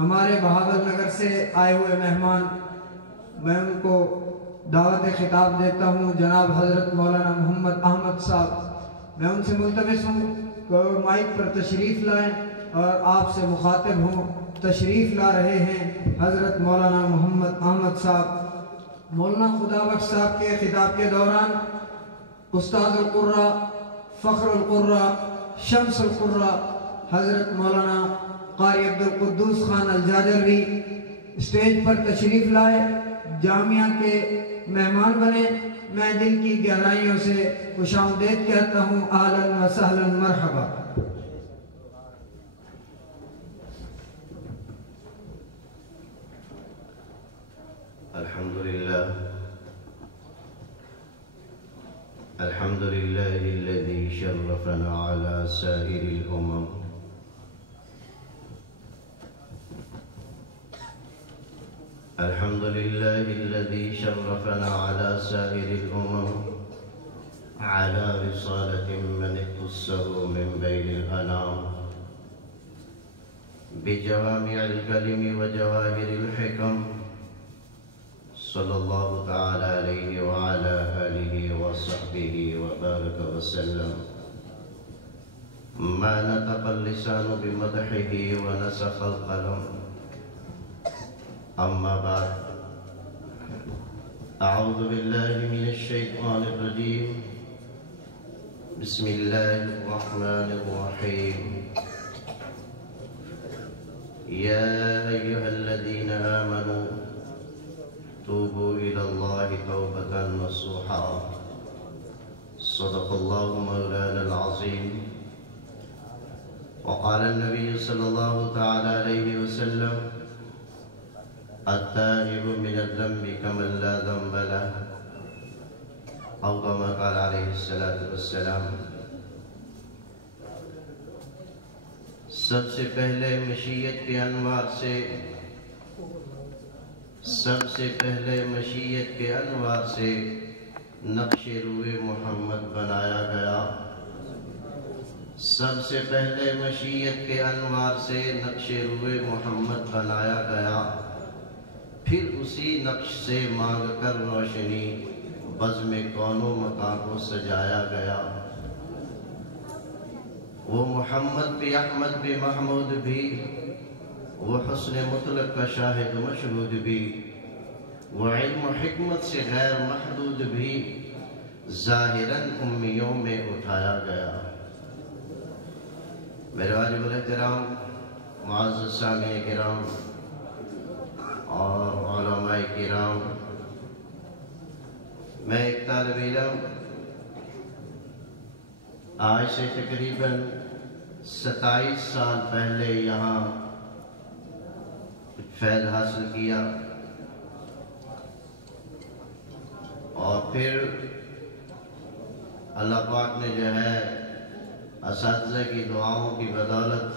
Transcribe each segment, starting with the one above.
ہمارے بہاول نگر سے آئے ہوئے مہمان، میں ان کو دعوت خطاب دیتا ہوں جناب حضرت مولانا محمد احمد صاحب۔ میں ان سے ملتمس ہوں کہ مائک پر تشریف لائیں اور آپ سے مخاطب ہوں۔ تشریف لا رہے ہیں حضرت مولانا محمد احمد صاحب۔ مولانا خدا بخش صاحب کے خطاب کے دوران استاد القرہ، فخر القرہ، شمس القرہ حضرت مولانا قاری عبدالقدوس خان الجاجروی اسٹیج پر تشریف لائے، جامعہ کے مہمان بنے۔ میں دل کی گہرائیوں سے خوش آمدید کہتا ہوں، اہلاً و سہلاً مرحبا۔ الحمد لله الذي شرفنا على سائر الأمم، الحمد لله الذي شرفنا على سائر الأمم على رسالة من اختصه من بين الأنام بجوامع الكلم وجواهر الحكم، صلى الله تعالى عليه وعلى آله وصحبه وبارك وسلم. ما نطق اللسان بمدحه ونسخ القلم. أما بعد، أعوذ بالله من الشيطان الرجيم. بسم الله الرحمن الرحيم. يا أيها الذين آمنوا توبوا إلى الله توبة نصوحا. صدق الله مولانا العظيم. وقال النبي صلى الله تعالى عليه وسلم: التائب من الذنب كمن لا ذنب له، أو كما قال عليه الصلاة والسلام. سب سے پہلے مشیت کے انوار سے نقش روئے محمد بنایا گیا. سب سے پہلے مشیت کے انوار سے نقش روئے محمد بنایا گیا، پھر اسی نقش سے مانگ کر روشنی بزم کون و مکان کو سجایا گیا. وہ محمد بھی، احمد بھی، محمود بھی، وہ حسن مطلق کا شاہد مشہود بھی، وہ علم و حکمت سے غیر محدود بھی، ظاہراً امیوں میں اٹھایا گیا. میرے واجب الاحترام معزز سامعین کرام اور علماء کرام، میں ایک طالب علم آج سے تقریباً 27 سال پہلے یہاں فیض حاصل کیا، اور پھر اللہ پاک نے جو ہے اساتذہ کی دعاؤں کی بدولت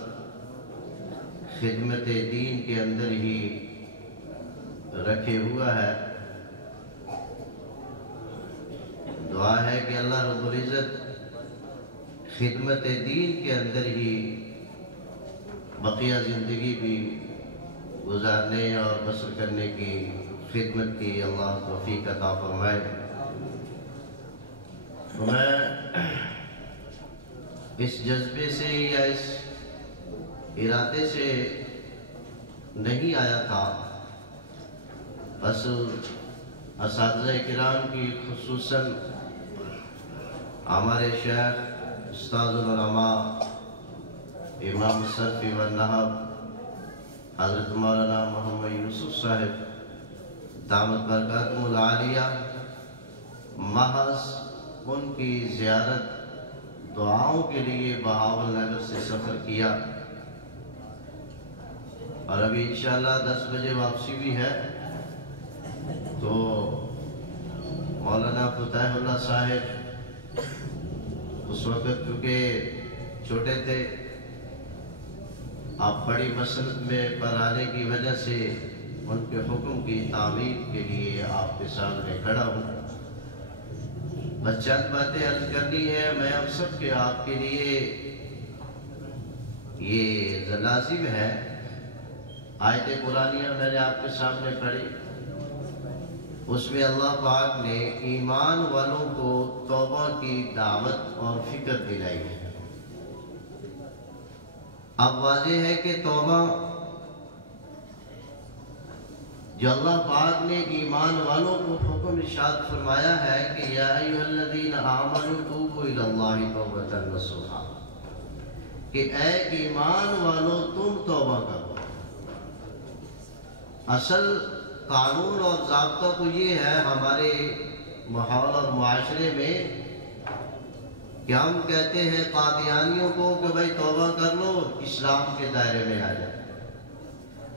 خدمت دین کے اندر ہی رکھے ہوا ہے. دعا ہے کہ اللہ رب العزت خدمت دین کے اندر ہی بقیہ زندگی بھی گزارنے اور بسر کرنے کی خدمت کی اللہ توفیق عطا فرمائے. میں اس جذبے سے یا اس ارادے سے نہیں آیا تھا، بس اساتذہ کرام کی خصوصاً ہمارے شیخ استاد العلماء امام الصرفی والنحو حضرت مولانا محمد یوسف صاحب دامت برکاتہم العالیہ، محض ان کی زیارت دعاؤں کے لیے بہاول نگر سے سفر کیا، اور ابھی انشاءاللہ 10 بجے واپسی بھی ہے. تو مولانا فتح اللہ صاحب اس وقت کیونکہ چھوٹے تھے، آپ بڑی مسلط میں پر آنے کی وجہ سے ان کے حکم کی تعمیر کے لیے آپ کے سامنے کھڑا ہوں. بس چند باتیں عرض کرنی ہے. میں اب سب کے آپ کے لیے یہ لازم ہے، آیت قرآنیہ میں نے آپ کے سامنے پڑھی، اس میں اللہ پاک نے ایمان والوں کو توبہ کی دعوت اور فکر دلائی ہے۔ اب واضح ہے کہ توبہ جو اللہ پاک نے ایمان والوں کو حکم ارشاد فرمایا ہے کہ یا ایھا الذین آمنوا توبوا الی اللہ توبۃ نصوحا، کہ اے ایمان والو تم توبہ کرو۔ اصل قانون اور ضابطہ تو یہ ہے ہمارے ماحول اور معاشرے میں کہ ہم کہتے ہیں قادیانیوں کو کہ بھائی توبہ کر لو، اسلام کے دائرے میں آ جاؤ۔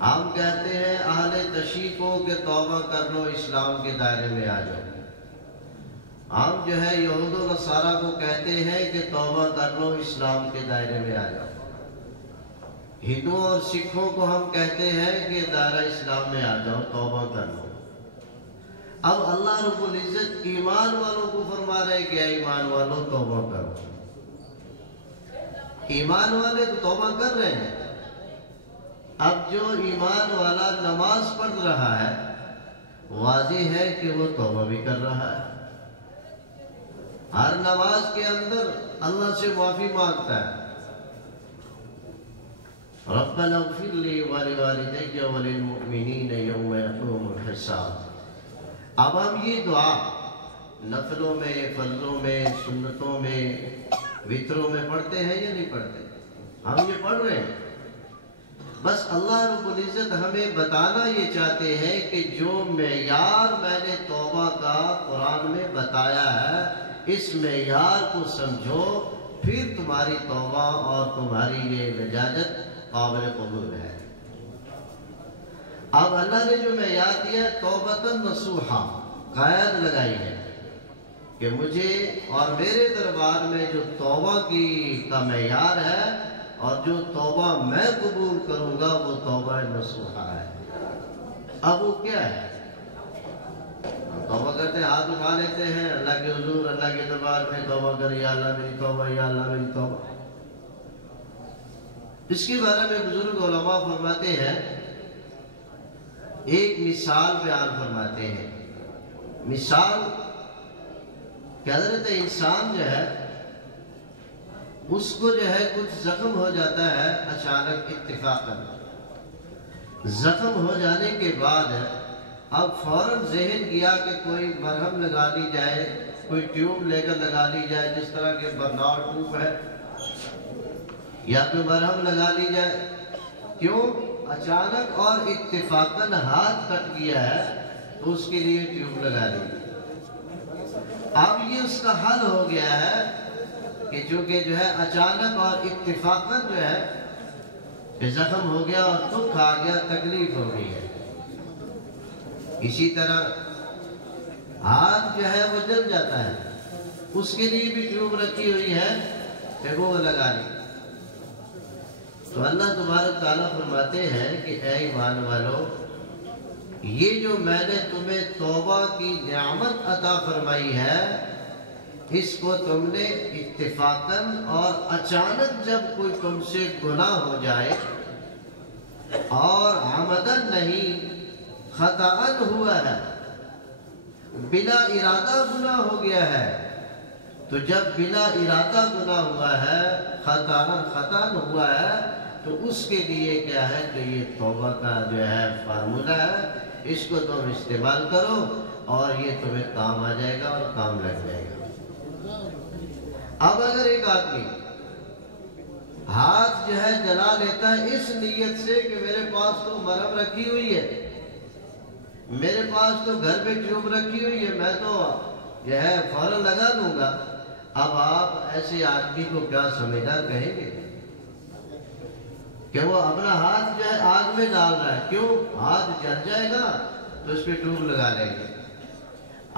ہم کہتے ہیں اہل تشیع کو کہ توبہ کر لو، اسلام کے دائرے میں آ جاؤ۔ ہم جو ہے یہود و نصارہ کو کہتے ہیں کہ توبہ کر لو، اسلام کے دائرے میں آ جاؤ۔ ہندوؤں اور سکھوں کو ہم کہتے ہیں کہ دائرہ اسلام میں آ جاؤ، توبہ کر لو۔ اب اللہ رب العزت ایمان والوں کو فرما رہے کہ اے ایمان والوں توبہ کرو۔ ایمان والے تو توبہ کر رہے ہیں۔ اب جو ایمان والا نماز پڑھ رہا ہے واضح ہے کہ وہ توبہ بھی کر رہا ہے۔ ہر نماز کے اندر اللہ سے معافی مانگتا ہے، ربنا اغفر لی ولوالدی وللمؤمنین یوم یقوم الحساب۔ اب ہم یہ دعا نفلوں میں، فرضوں میں، سنتوں میں، وتروں میں پڑھتے ہیں یا نہیں پڑھتے؟ ہم یہ پڑھ رہے ہیں۔ بس اللہ رب العزت ہمیں بتانا یہ چاہتے ہیں کہ جو معیار میں نے توبہ کا قرآن میں بتایا ہے، اس معیار کو سمجھو، پھر تمہاری توبہ اور تمہاری یہ نجات قابل قبول ہے۔ اب اللہ نے جو معیار دیا توبۃ نصوحا، قید لگائی ہے کہ مجھے اور میرے دربار میں جو توبہ کا معیار ہے اور جو توبہ میں قبول کروں گا وہ توبہ نصوحا ہے۔ اب وہ کیا ہے؟ ہم توبہ کرتے ہیں، ہاتھ اٹھا لیتے ہیں اللہ کے حضور، اللہ کے دربار میں توبہ کر، یا اللہ میری توبہ، یا اللہ میری توبہ۔ اس کے بارے میں بزرگ علماء فرماتے ہیں، ایک مثال بیان فرماتے ہیں۔ مثال کہ حضرت انسان جو ہے اس کو جو ہے کچھ زخم ہو جاتا ہے اچانک اتفاقاً، زخم ہو جانے کے بعد اب فوراً ذہن کیا کہ کوئی مرہم لگا لی جائے، کوئی ٹیوب لے کر لگا لی جائے، جس طرح کے برناؤ ٹیوب ہے، یا کوئی مرہم لگا لی جائے۔ کیوں؟ اچانک اور اتفاقاً ہاتھ کٹ گیا ہے تو اس کے لیے ٹیوب لگا دی۔ اب یہ اس کا حل ہو گیا ہے کہ چونکہ جو ہے اچانک اور اتفاقاً جو ہے زخم ہو گیا اور دکھ آ گیا، تکلیف ہو گئی ہے۔ اسی طرح ہاتھ جو ہے وہ جل جاتا ہے، اس کے لیے بھی ٹیوب رکھی ہوئی ہے کہ وہ لگا لی۔ تو اللہ تبارک تعالیٰ فرماتے ہیں کہ اے ایمان والو، یہ جو میں نے تمہیں توبہ کی نعمت عطا فرمائی ہے، اس کو تم نے اتفاقاً اور اچانک جب کوئی تم سے گناہ ہو جائے اور عمدن نہیں خطاً ہوا ہے، بلا ارادہ گناہ ہو گیا ہے، تو جب بلا ارادہ گناہ ہوا ہے، خطاً ہوا ہے، تو اس کے لیے کیا ہے کہ یہ توبہ کا جو ہے فارمولہ ہے، اس کو تم استعمال کرو اور یہ تمہیں کام آ جائے گا اور کام لگ جائے گا۔ اب اگر ایک آدمی ہاتھ جو ہے جلا لیتا ہے اس نیت سے کہ میرے پاس تو مرہم رکھی ہوئی ہے، میرے پاس تو گھر پہ ٹیوب رکھی ہوئی ہے، میں تو جو ہے فوراً لگا لوں گا، اب آپ ایسے آدمی کو کیا سمجھدار کہیں گے کہ وہ اپنا ہاتھ جو ہے آگ میں ڈال رہا ہے؟ کیوں؟ ہاتھ جل جائے گا تو اس پہ ٹیوب لگا لیں گے۔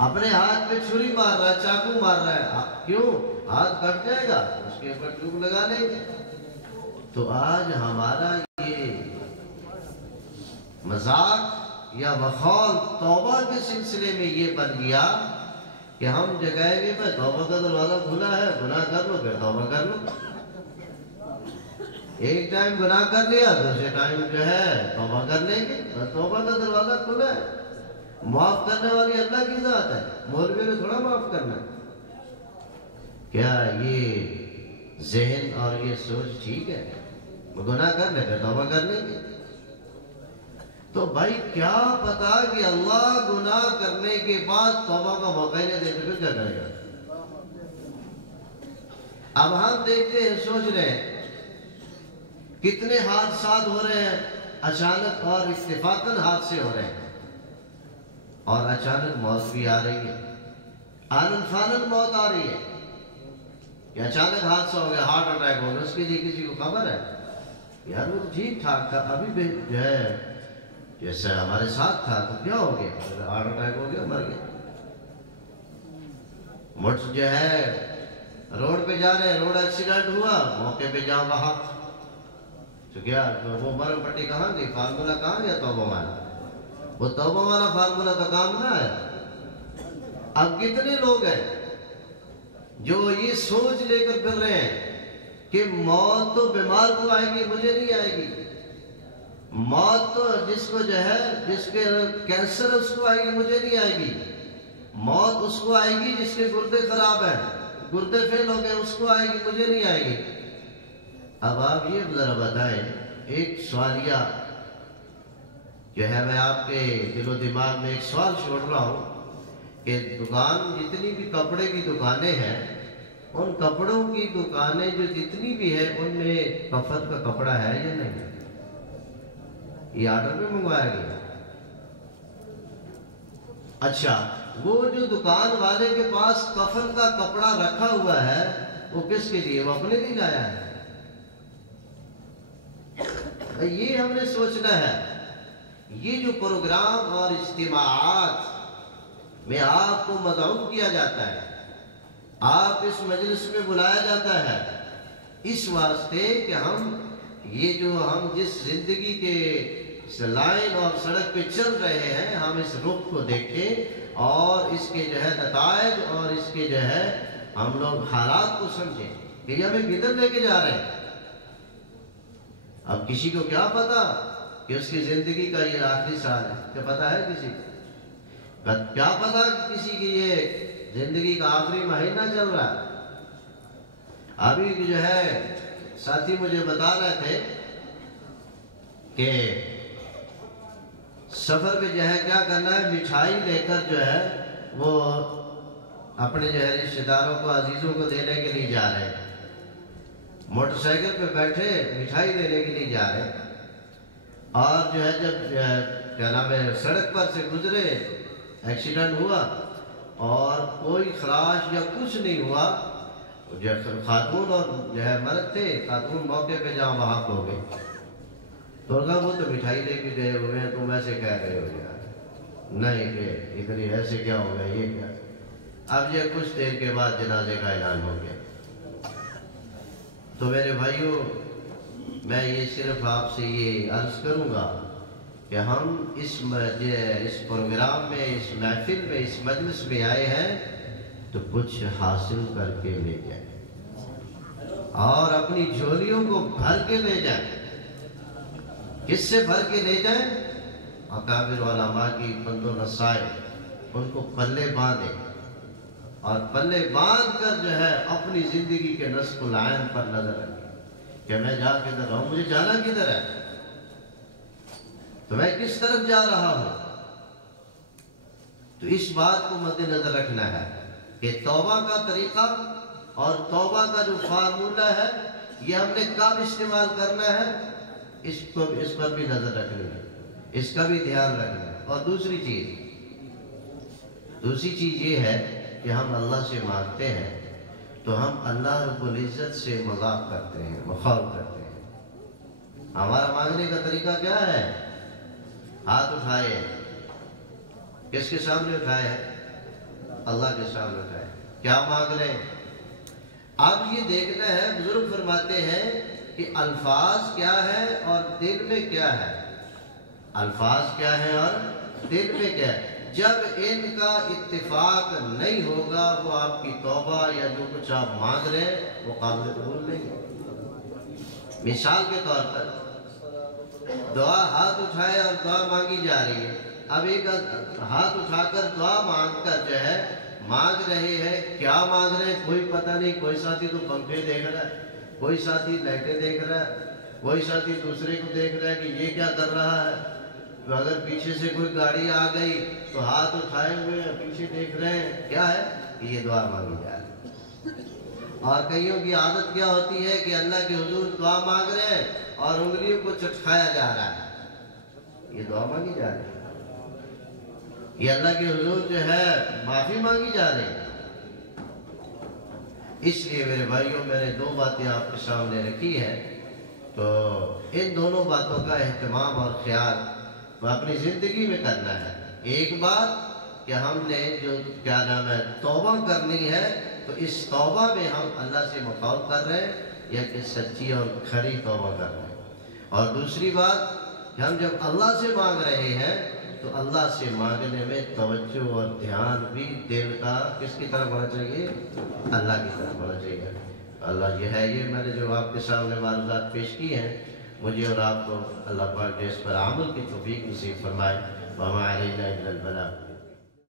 اپنے ہاتھ پہ چھری مار رہا ہے، چاقو مار رہا ہے، کیوں؟ ہاتھ کٹ جائے گا، اس کے اوپر ٹیوب لگا لیں گے۔ تو آج ہمارا یہ مذاق یا مخول توبہ کے سلسلے میں یہ بن گیا کہ ہم جگہ میں توبہ کا دروازہ کھلا ہے، گناہ کر لو پھر توبہ کر لو۔ ایک ٹائم گناہ کر لیا دوسرے ٹائم جو ہے توبہ کر لیں گے، بس توبہ کا دروازہ کھلا ہے۔ معاف کرنے والی اللہ کی ذات ہے، مولوی نے تھوڑا معاف کرنا ہے۔ کیا یہ ذہن اور یہ سوچ ٹھیک ہے؟ گناہ کر لے پھر توبہ کر لیں گے۔ تو بھائی کیا پتا کہ اللہ گناہ کرنے کے بعد توبہ کا موقع نہیں دے تو پھر کیا کرے گا؟ اب ہم دیکھتے ہیں، سوچ رہے ہیں کتنے حادثات ہو رہے ہیں، اچانک اور اتفاقاً حادثے ہو رہے ہیں، اور اچانک موت بھی آ رہی ہے، آنن فانن موت آ رہی ہے کہ اچانک حادثہ ہو گیا، ہارٹ اٹیک ہو گیا، اس کے لیے کسی کو خبر ہے؟ یار وہ ٹھیک ٹھاک تھا، ابھی بھی جو ہے جیسے ہمارے ساتھ تھا، تو کیا ہو گیا؟ ہارٹ اٹیک ہو گیا، مر گیا۔ مٹس جو ہے روڈ پہ جا رہے ہیں، روڈ ایکسیڈنٹ ہوا، موقع پہ جاؤ وہاں تو کیا وہ مرم پٹی کہاں گئی؟ فارمولا کہاں گیا توبہ والا؟ وہ توبہ والا فارمولا کا کام نہ ہے۔ اب کتنے لوگ ہیں جو یہ سوچ لے کر پھر رہے ہیں کہ موت تو بیمار کو آئے گی، مجھے نہیں آئے گی۔ موت تو جس کو جو ہے، جس کے کینسر اس کو آئے گی، مجھے نہیں آئے گی۔ موت اس کو آئے گی جس کے گردے خراب ہیں، گردے فیل ہو گئے، اس کو آئے گی، مجھے نہیں آئے گی۔ اب آپ یہ ذرا بتائیں، ایک سوالیہ جو ہے میں آپ کے دل و دماغ میں ایک سوال چھوڑ رہا ہوں کہ دکان جتنی بھی کپڑے کی دکانیں ہیں، ان کپڑوں کی دکانیں جو جتنی بھی ہیں ان میں کفن کا کپڑا ہے یا نہیں؟ یہ آرڈر میں منگوایا گیا۔ اچھا، وہ جو دکان والے کے پاس کفن کا کپڑا رکھا ہوا ہے وہ کس کے لیے؟ وہ اپنے لیے لایا ہے؟ یہ ہم نے سوچنا ہے۔ یہ جو پروگرام اور اجتماعات میں آپ کو مدعو کیا جاتا ہے، آپ اس مجلس میں بلایا جاتا ہے، اس واسطے کہ ہم یہ جو ہم جس زندگی کے لائن اور سڑک پہ چل رہے ہیں، ہم اس رخ کو دیکھیں اور اس کے جو ہے نتائج اور اس کے جو ہے ہم لوگ حالات کو سمجھیں کہ یہ ہمیں کدھر لے کے جا رہے ہیں۔ اب کسی کو کیا پتا کہ اس کی زندگی کا یہ آخری سال ہے؟ کیا پتا ہے کسی کو؟ کیا پتا کسی کی یہ زندگی کا آخری مہینہ چل رہا ہے؟ ابھی جو ہے ساتھی مجھے بتا رہے تھے کہ سفر پہ جو ہے کیا کرنا ہے، مٹھائی لے کر جو ہے وہ اپنے جو ہے رشتہ داروں کو، عزیزوں کو دینے کے لیے جا رہے ہیں۔ موٹر سائیکل پہ بیٹھے مٹھائی دینے کے لیے جا رہے ہیں، اور جو ہے جب کیا نام ہے سڑک پر سے گزرے، ایکسیڈنٹ ہوا اور کوئی خراش یا کچھ نہیں ہوا۔ جو خاتون اور جو ہے مرد تھے، خاتون موقع پہ جہاں وہاں ہو گئی، تو کہا وہ تو مٹھائی لے کے گئے ہوئے ہیں، تم ایسے کہہ رہے ہو یار؟ نہیں کہ اتنی ایسے کیا ہو گیا، یہ کیا؟ اب یہ کچھ دیر کے بعد جنازے کا اعلان ہو گیا۔ تو میرے بھائیوں، میں یہ صرف آپ سے یہ عرض کروں گا کہ ہم اس پروگرام میں، اس محفل میں، اس مجلس میں آئے ہیں تو کچھ حاصل کر کے لے جائیں اور اپنی جھولیوں کو بھر کے لے جائیں۔ کس سے بھر کے لے جائیں؟ اکابر علماء کی پند و نصائح، ان کو پلے باندھیں اور پلے باندھ کر جو ہے اپنی زندگی کے نصب العین پر نظر رکھیں کہ میں جا کدھر رہا ہوں، مجھے جانا کدھر ہے، تو میں کس طرف جا رہا ہوں۔ تو اس بات کو مد نظر رکھنا ہے کہ توبہ کا طریقہ اور توبہ کا جو فارمولہ ہے یہ ہم نے کب استعمال کرنا ہے، اس پر بھی نظر رکھنی ہے، اس کا بھی دھیان رکھنا ہے۔ اور دوسری چیز یہ ہے کہ ہم اللہ سے مانگتے ہیں تو ہم اللہ رب العزت سے مذاق کرتے ہیں، مخاطب کرتے ہیں۔ ہمارا مانگنے کا طریقہ کیا ہے؟ ہاتھ اٹھائے، کس کے سامنے اٹھائے؟ اللہ کے سامنے اٹھائے۔ کیا مانگ رہے ہیں؟ اب یہ دیکھنا ہے، بزرگ فرماتے ہیں کہ الفاظ کیا ہے اور دل میں کیا ہے۔ الفاظ کیا ہے اور دل میں کیا ہے؟ جب ان کا اتفاق نہیں ہوگا وہ آپ کی توبہ یا جو کچھ آپ مانگ رہے ہیں وہ قابل قبول نہیں ہے۔ مثال کے طور پر دعا ہاتھ اٹھائے اور دعا مانگی جا رہی ہے. اب ایک ہاتھ اٹھا کر دعا مانگ کر جو ہے مانگ رہے ہیں، کیا مانگ رہے ہیں کوئی پتہ نہیں. کوئی ساتھی تو پنکھے دیکھ رہا ہے، کوئی ساتھی لائٹیں دیکھ رہا ہے، کوئی ساتھی دوسرے کو دیکھ رہا ہے کہ یہ کیا کر رہا ہے. تو اگر پیچھے سے کوئی گاڑی آ گئی تو ہاتھ اٹھائے ہوئے پیچھے دیکھ رہے ہیں، کیا ہے کہ یہ دعا مانگی جا رہی ہے. اور کئیوں کی عادت کیا ہوتی ہے کہ اللہ کے حضور دعا مانگ رہے ہیں اور انگلیوں کو چٹکایا جا رہا ہے، یہ دعا مانگی جا رہی ہے. یہ اللہ کے حضور جو ہے معافی مانگی جا رہی ہے. اس لیے میرے بھائیوں میں نے 2 باتیں آپ کے سامنے رکھی ہے، تو ان دونوں باتوں کا اہتمام اور خیال اپنی زندگی میں کرنا ہے. ایک بات کہ ہم نے جو کیا نام ہے توبہ کرنی ہے، تو اس توبہ میں ہم اللہ سے مخاطب کر رہے ہیں یا کہ سچی اور کھری توبہ کر رہے ہیں. اور دوسری بات کہ ہم جب اللہ سے مانگ رہے ہیں تو اللہ سے مانگنے میں توجہ اور دھیان بھی دل کا کس کی طرف ہونا چاہیے؟ اللہ کی طرف ہونا چاہیے. اللہ یہ ہے، یہ میں نے جو آپ کے سامنے معروضات پیش کی ہیں، مجھے اور آپ کو اللہ پاک جو اس پر عمل کی توفیق نصیب فرمائے. وما علینا الا البلاغ.